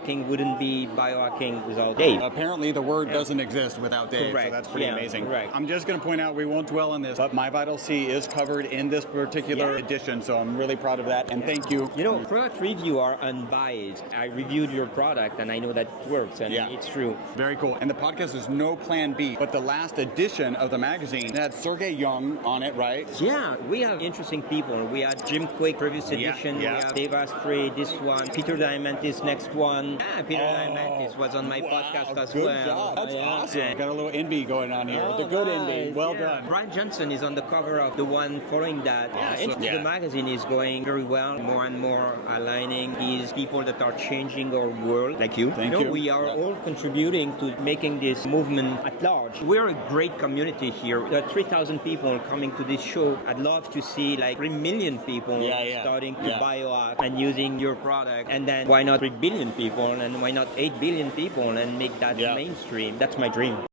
biohacking wouldn't be biohacking without Dave. Apparently the word doesn't exist without Dave, Correct. so that's pretty Yeah, amazing. correct. I'm just going to point out, we won't dwell on this, but My Vital C is covered in this particular edition, so I'm really proud of that, and thank you. You know, product review are unbiased. I reviewed your product and I know that it works, and it's true. Very cool. And the podcast is No Plan B, but the last edition of the magazine had Sergey Young on it, right? Yeah, we have interesting people. We had Jim Quick, previous edition. We have Dave Asprey, this one. Peter Diamandis, next one. Peter Diamandis was on my podcast as good well. Job. That's awesome. Got a little envy going on here. The good envy. Well done. Brian Johnson is on the cover of the one following that. The magazine is going very well, more and more aligning these people that are changing our world, like you. Thank you. We are all contributing to making this movement at large. We're a great community here. There are 3,000 people coming to this show. I'd love to see like 3 million people starting to biohack and using your product. And then why not 3 billion people, and why not 8 billion people, and make that mainstream? That's my dream.